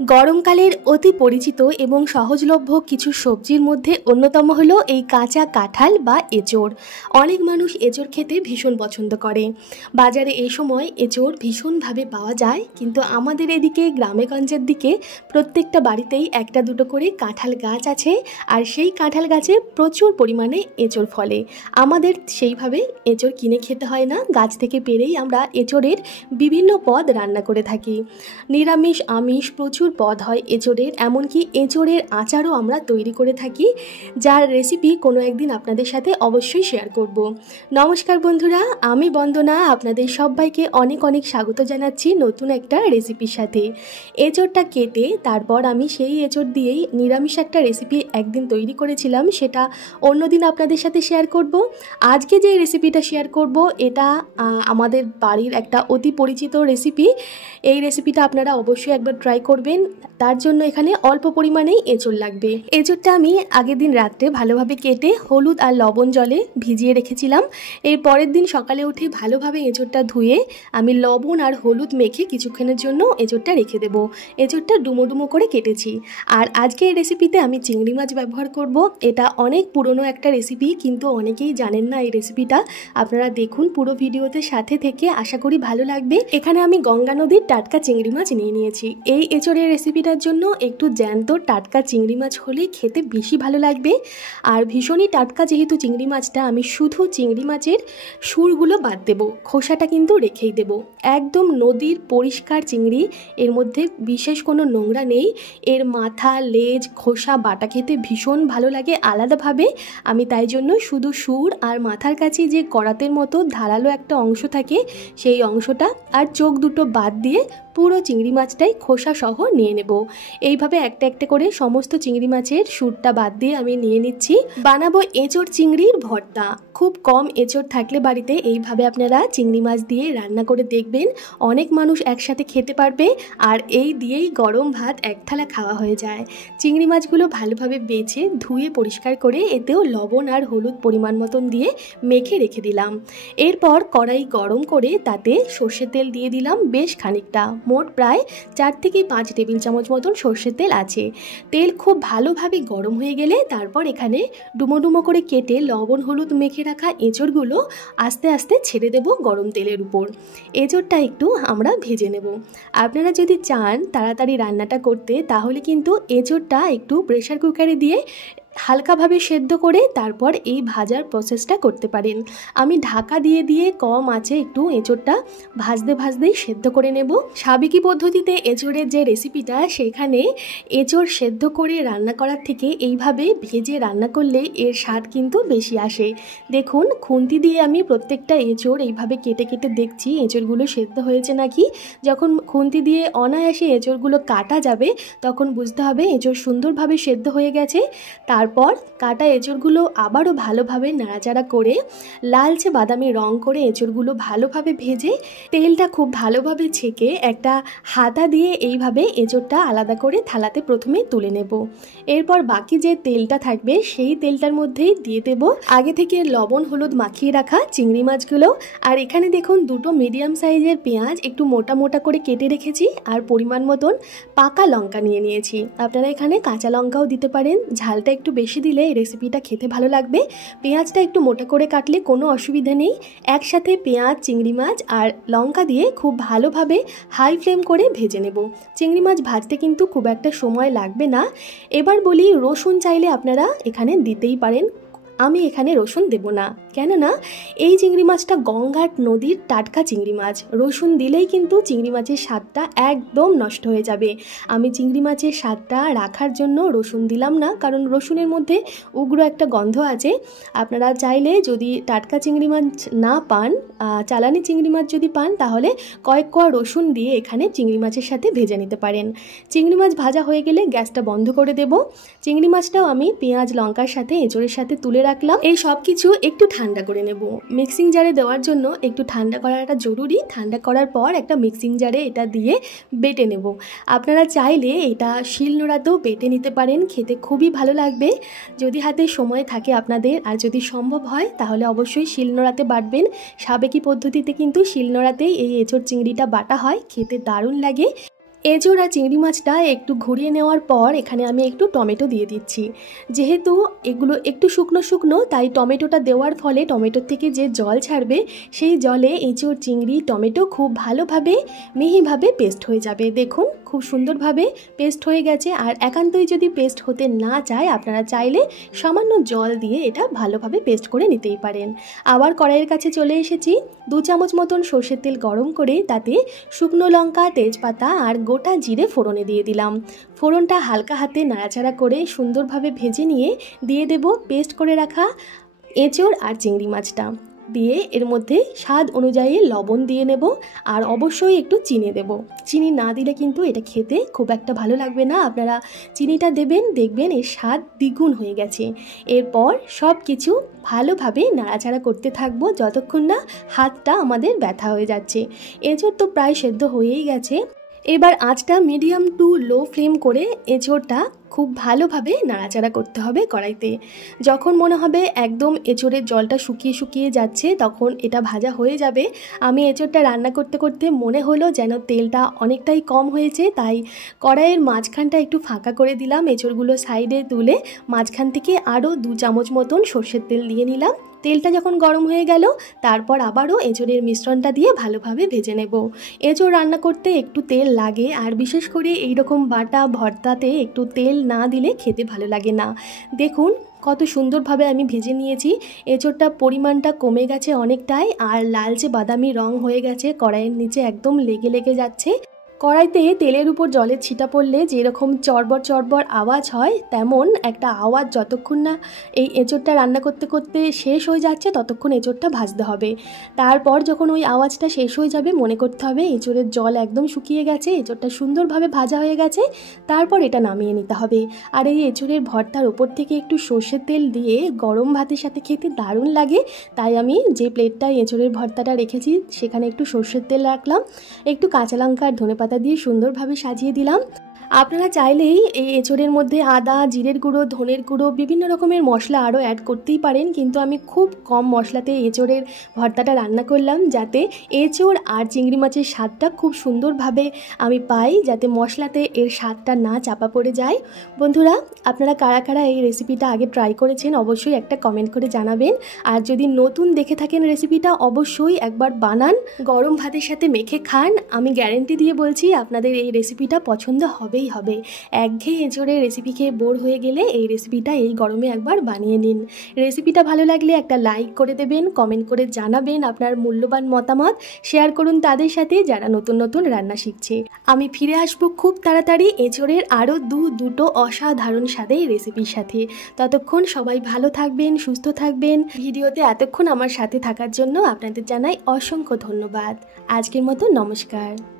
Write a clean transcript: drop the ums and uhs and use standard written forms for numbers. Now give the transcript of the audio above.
গরমকালের অতি পরিচিত এবং সহজলভ্য কিছু সবজির মধ্যে অন্যতম হলো এই কাঁচা কাঁঠাল বা এঁচোড়। অনেক মানুষ এঁচোড় খেতে ভীষণ পছন্দ করে। বাজারে এই সময় এঁচোড় ভীষণভাবে পাওয়া যায়, কিন্তু আমাদের এদিকে গ্রামেগঞ্জের দিকে প্রত্যেকটা বাড়িতেই একটা দুটো করে কাঁঠাল গাছ আছে, আর সেই কাঁঠাল গাছে প্রচুর পরিমাণে এঁচোড় ফলে। আমাদের সেইভাবে এঁচোড় কিনে খেতে হয় না, গাছ থেকে পেরেই আমরা এঁচোড়ের বিভিন্ন পদ রান্না করে থাকি। নিরামিষ আমিষ প্রচুর পদ হয় এঁচোড়ের, এমনকি এঁচোড়ের আচারও আমরা তৈরি করে থাকি, যার রেসিপি কোনো একদিন আপনাদের সাথে অবশ্যই শেয়ার করব। নমস্কার বন্ধুরা, আমি বন্দনা আপনাদের সবাইকে অনেক অনেক স্বাগত জানাচ্ছি নতুন একটা রেসিপির সাথে। এঁচোড়টা কেটে তারপর আমি সেই এঁচোড় দিয়েই নিরামিষ একটা রেসিপি একদিন তৈরি করেছিলাম, সেটা অন্যদিন আপনাদের সাথে শেয়ার করব। আজকে যে রেসিপিটা শেয়ার করব এটা আমাদের বাড়ির একটা অতি পরিচিত রেসিপি। এই রেসিপিটা আপনারা অবশ্যই একবার ট্রাই করবেন। তার জন্য এখানে অল্প পরিমাণেই এঁচোড় লাগবে। এঁচোড়টা আমি আগের দিন রাত্রে ভালোভাবে কেটে হলুদ আর লবণ জলে ভিজিয়ে রেখেছিলাম। এর পরের দিন সকালে উঠে ভালোভাবে এঁচোড়টা ধুয়ে আমি লবণ আর হলুদ মেখে কিছুক্ষণের জন্য এঁচোড়টা রেখে দেবো। এঁচোড়টা ডুমো ডুমো করে কেটেছি। আর আজকে এই রেসিপিতে আমি চিংড়ি মাছ ব্যবহার করব। এটা অনেক পুরনো একটা রেসিপি, কিন্তু অনেকেই জানেন না এই রেসিপিটা। আপনারা দেখুন পুরো ভিডিওতে সাথে থেকে, আশা করি ভালো লাগবে। এখানে আমি গঙ্গা নদীর টাটকা চিংড়ি মাছ নিয়ে নিয়েছি। এই এঁচোড়ের রেসিপিটার জন্য একটু জ্যান্ত টাটকা চিংড়ি মাছ হলে খেতে বেশি ভালো লাগবে। আর ভীষণই টাটকা যেহেতু চিংড়ি মাছটা, আমি শুধু চিংড়ি মাছের সুরগুলো বাদ দেব, খোসাটা কিন্তু রেখেই দেব। একদম নদীর পরিষ্কার চিংড়ি, এর মধ্যে বিশেষ কোনো নোংরা নেই। এর মাথা লেজ খোসা বাটা খেতে ভীষণ ভালো লাগে আলাদাভাবে। আমি তাই জন্য শুধু সুর আর মাথার কাছে যে করাতের মতো ধারালো একটা অংশ থাকে সেই অংশটা আর চোখ দুটো বাদ দিয়ে পুরো চিংড়ি মাছটাই খোসা সহ নিয়ে নেব। এইভাবে একটা একটা করে সমস্ত চিংড়ি মাছের সুরটা বাদ দিয়ে আমি নিয়ে নিচ্ছি। বানাবো এঁচোড় চিংড়ির ভর্তা। খুব কম এঁচোড় থাকলে বাড়িতে এইভাবে আপনারা চিংড়ি মাছ দিয়ে রান্না করে দেখবেন, অনেক মানুষ একসাথে খেতে পারবে। আর এই দিয়েই গরম ভাত এক থালা খাওয়া হয়ে যায়। চিংড়ি মাছগুলো ভালোভাবে বেছে ধুয়ে পরিষ্কার করে এতেও লবণ আর হলুদ পরিমাণ মতন দিয়ে মেখে রেখে দিলাম। এরপর কড়াই গরম করে তাতে সর্ষের তেল দিয়ে দিলাম বেশ খানিকটা, মোট প্রায় 4 থেকে 5 টেবিল চামচ মতন সর্ষের তেল আছে। তেল খুব ভালোভাবে গরম হয়ে গেলে তারপর এখানে ডুমো ডুমো করে কেটে লবণ হলুদ মেখে রাখা এঁচোড়গুলো আস্তে আস্তে ছেড়ে দেব গরম তেলের উপর। এঁচোড়টা একটু আমরা ভেজে নেব। আপনারা যদি চান তাড়াতাড়ি রান্নাটা করতে, তাহলে কিন্তু এঁচোড়টা একটু প্রেসার কুকারে দিয়ে হালকাভাবে সেদ্ধ করে তারপর এই ভাজার প্রসেসটা করতে পারেন। আমি ঢাকা দিয়ে দিয়ে কম আঁচে একটু এঁচোড়টা ভাজতে ভাজতেই সেদ্ধ করে নেব। সাবেকি পদ্ধতিতে এঁচোড়ের যে রেসিপিটা, সেখানে এঁচোড় সেদ্ধ করে রান্না করার থেকে এইভাবে ভেজে রান্না করলে এর স্বাদ কিন্তু বেশি আসে। দেখুন খুন্তি দিয়ে আমি প্রত্যেকটা এঁচোড় এইভাবে কেটে কেটে দেখছি এঁচোড়গুলো সেদ্ধ হয়েছে নাকি। যখন খুন্তি দিয়ে অনায়াসে এঁচোড়গুলো কাটা যাবে তখন বুঝতে হবে এঁচোড় সুন্দরভাবে সেদ্ধ হয়ে গেছে। তারপর কাটা এঁচোড়গুলো আবারও ভালোভাবে নাড়াচাড়া করে লালচে বাদামি রং করে এঁচোড়গুলো ভালোভাবে ভেজে তেলটা খুব ভালোভাবে ছেঁকে একটা হাতা দিয়ে এইভাবে এঁচোড়টা আলাদা করে থালাতে প্রথমে তুলে নেব। এরপর বাকি যে তেলটা থাকবে সেই তেলটার মধ্যেই দিয়ে দেব আগে থেকে লবণ হলুদ মাখিয়ে রাখা চিংড়ি মাছগুলো। আর এখানে দেখুন দুটো মিডিয়াম সাইজের পেঁয়াজ একটু মোটা মোটা করে কেটে রেখেছি, আর পরিমাণ মতন পাকা লঙ্কা নিয়ে নিয়েছি। আপনারা এখানে কাঁচা লঙ্কাও দিতে পারেন, ঝালটা একটু বেশি দিলে এই রেসিপিটা খেতে ভালো লাগবে। পেঁয়াজটা একটু মোটা করে কাটলে কোনো অসুবিধা নেই। একসাথে পেঁয়াজ চিংড়ি মাছ আর লঙ্কা দিয়ে খুব ভালোভাবে হাই ফ্লেম করে ভেজে নেব। চিংড়ি মাছ ভাজতে কিন্তু খুব একটা সময় লাগবে না। এবার বলি, রসুন চাইলে আপনারা এখানে দিতেই পারেন। আমি এখানে রসুন দেব না, কেননা এই চিংড়ি মাছটা গঙ্গার নদীর টাটকা চিংড়ি মাছ। রসুন দিলেই কিন্তু চিংড়ি মাছের স্বাদটা একদম নষ্ট হয়ে যাবে। আমি চিংড়ি মাছের স্বাদটা রাখার জন্য রসুন দিলাম না, কারণ রসুনের মধ্যে উগ্র একটা গন্ধ আছে। আপনারা চাইলে যদি টাটকা চিংড়ি মাছ না পান, চালানি চিংড়ি মাছ যদি পান, তাহলে কয়েক কোয়া রসুন দিয়ে এখানে চিংড়ি মাছের সাথে ভেজে নিতে পারেন। চিংড়ি মাছ ভাজা হয়ে গেলে গ্যাসটা বন্ধ করে দেব। চিংড়ি মাছটাও আমি পেঁয়াজ লঙ্কার সাথে এঁচোড়ের সাথে তুলে রাখলাম। এই সব কিছু একটু ঠান্ডা করে নেব। মিক্সিং জারে দেওয়ার জন্য একটু ঠান্ডা করাটা জরুরি। ঠান্ডা করার পর একটা মিক্সিং জারে এটা দিয়ে বেটে নেব। আপনারা চাইলে এটা শিলনোড়াতেও বেটে নিতে পারেন, খেতে খুবই ভালো লাগবে। যদি হাতে সময় থাকে আপনাদের, আর যদি সম্ভব হয়, তাহলে অবশ্যই শিলনোড়াতে বাটবেন। সাবেকি পদ্ধতিতে কিন্তু শিলনোড়াতেই এই এঁচোড় চিংড়িটা বাটা হয়, খেতে দারুণ লাগে। এঁচোড় আর চিংড়ি মাছটা একটু ঘুরিয়ে নেওয়ার পর এখানে আমি একটু টমেটো দিয়ে দিচ্ছি। যেহেতু এগুলো একটু শুকনো শুকনো, তাই টমেটোটা দেওয়ার ফলে টমেটোর থেকে যে জল ছাড়বে সেই জলে এঁচোড়, চিংড়ি, টমেটো খুব ভালোভাবে মিহিভাবে পেস্ট হয়ে যাবে। দেখুন খুব সুন্দরভাবে পেস্ট হয়ে গেছে। আর একান্তই যদি পেস্ট হতে না চায়, আপনারা চাইলে সামান্য জল দিয়ে এটা ভালোভাবে পেস্ট করে নিতেই পারেন। আবার কড়াইয়ের কাছে চলে এসেছি। 2 চামচ মতন সর্ষের তেল গরম করে তাতে শুকনো লঙ্কা, তেজপাতা আর গোটা জিরে ফোড়নে দিয়ে দিলাম। ফোড়নটা হালকা হাতে নাড়াচাড়া করে সুন্দরভাবে ভেজে নিয়ে দিয়ে দেব পেস্ট করে রাখা এঁচোড় আর চিংড়ি মাছটা। দিয়ে এর মধ্যে স্বাদ অনুযায়ী লবণ দিয়ে নেব, আর অবশ্যই একটু চিনি দেব। চিনি না দিলে কিন্তু এটা খেতে খুব একটা ভালো লাগবে না। আপনারা চিনিটা দেবেন, দেখবেন এর স্বাদ দ্বিগুণ হয়ে গেছে। এরপর সব কিছু ভালোভাবে নাড়াচাড়া করতে থাকবো যতক্ষণ না হাতটা আমাদের ব্যথা হয়ে যাচ্ছে। এঁচোড় তো প্রায় সেদ্ধ হয়েই গেছে। এবার আঁচটা মিডিয়াম টু লো ফ্লেম করে এঁচোড়টা খুব ভালোভাবে নাড়াচাড়া করতে হবে কড়াইতে। যখন মনে হবে একদম এঁচোড়ের জলটা শুকিয়ে শুকিয়ে যাচ্ছে, তখন এটা ভাজা হয়ে যাবে। আমি এঁচোড়টা রান্না করতে করতে মনে হলো যেন তেলটা অনেকটাই কম হয়েছে, তাই কড়াইয়ের মাঝখানটা একটু ফাঁকা করে দিলাম। এঁচোড়গুলো সাইডে তুলে মাঝখান থেকে আরও 2 চামচ মতন সর্ষের তেল দিয়ে নিলাম। তেলটা যখন গরম হয়ে গেল, তারপর আবারও এঁচোড়ের মিশ্রণটা দিয়ে ভালোভাবে ভেজে নেব। এঁচোড় রান্না করতে একটু তেল লাগে, আর বিশেষ করে এইরকম বাটা ভর্তাতে একটু তেল না দিলে খেতে ভালো লাগে না। দেখুন কত সুন্দরভাবে আমি ভেজে নিয়েছি। এঁচোড়টা পরিমাণটা কমে গেছে অনেকটাই, আর লালচে বাদামি রং হয়ে গেছে, কড়াইয়ের নিচে একদম লেগে লেগে যাচ্ছে। কড়াইতে তেলের উপর জলের ছিটা পড়লে যেরকম চড়বড় চড়বড় আওয়াজ হয়, তেমন একটা আওয়াজ যতক্ষণ না এই এঁচোড়টা রান্না করতে করতে শেষ হয়ে যাচ্ছে ততক্ষণ এঁচোড়টা ভাজতে হবে। তারপর যখন ওই আওয়াজটা শেষ হয়ে যাবে, মনে করতে হবে এঁচোড়ের জল একদম শুকিয়ে গেছে, এঁচোড়টা সুন্দরভাবে ভাজা হয়ে গেছে। তারপর এটা নামিয়ে নিতে হবে। আর এই এঁচোড়ের ভর্তার ওপর থেকে একটু সর্ষের তেল দিয়ে গরম ভাতের সাথে খেতে দারুণ লাগে। তাই আমি যে প্লেটটায় এঁচোড়ের ভর্তাটা রেখেছি সেখানে একটু সর্ষের তেল রাখলাম, একটু কাঁচা লঙ্কা আর ধনেপাতা দিয়ে সুন্দরভাবে সাজিয়ে দিলাম। আপনারা চাইলেই এই এঁচোড়ের মধ্যে আদা, জিরের গুঁড়ো, ধনের গুঁড়ো, বিভিন্ন রকমের মশলা আরও অ্যাড করতেই পারেন, কিন্তু আমি খুব কম মশলাতে এঁচোড়ের ভর্তাটা রান্না করলাম, যাতে এঁচোড় আর চিংড়ি মাছের স্বাদটা খুব সুন্দরভাবে আমি পাই, যাতে মশলাতে এর স্বাদটা না চাপা পড়ে যায়। বন্ধুরা, আপনারা কারা কারা এই রেসিপিটা আগে ট্রাই করেছেন অবশ্যই একটা কমেন্ট করে জানাবেন। আর যদি নতুন দেখে থাকেন রেসিপিটা, অবশ্যই একবার বানান, গরম ভাতের সাথে মেখে খান। আমি গ্যারেন্টি দিয়ে বলছি আপনাদের এই রেসিপিটা পছন্দ হবে। একঘেয়ে এঁচোড়ের রেসিপি খেয়ে বোর হয়ে গেলে এই রেসিপিটা এই গরমে একবার বানিয়ে নিন। রেসিপিটা ভালো লাগলে একটা লাইক করে দেবেন, কমেন্ট করে জানাবেন আপনার মূল্যবান মতামত, শেয়ার করুন তাদের সাথে যারা নতুন নতুন রান্না শিখছে। আমি ফিরে আসবো খুব তাড়াতাড়ি এঁচোড়ের আরও দুটো অসাধারণ স্বাদের রেসিপির সাথে। ততক্ষণ সবাই ভালো থাকবেন, সুস্থ থাকবেন। ভিডিওতে এতক্ষণ আমার সাথে থাকার জন্য আপনাদের জানাই অসংখ্য ধন্যবাদ। আজকের মতো নমস্কার।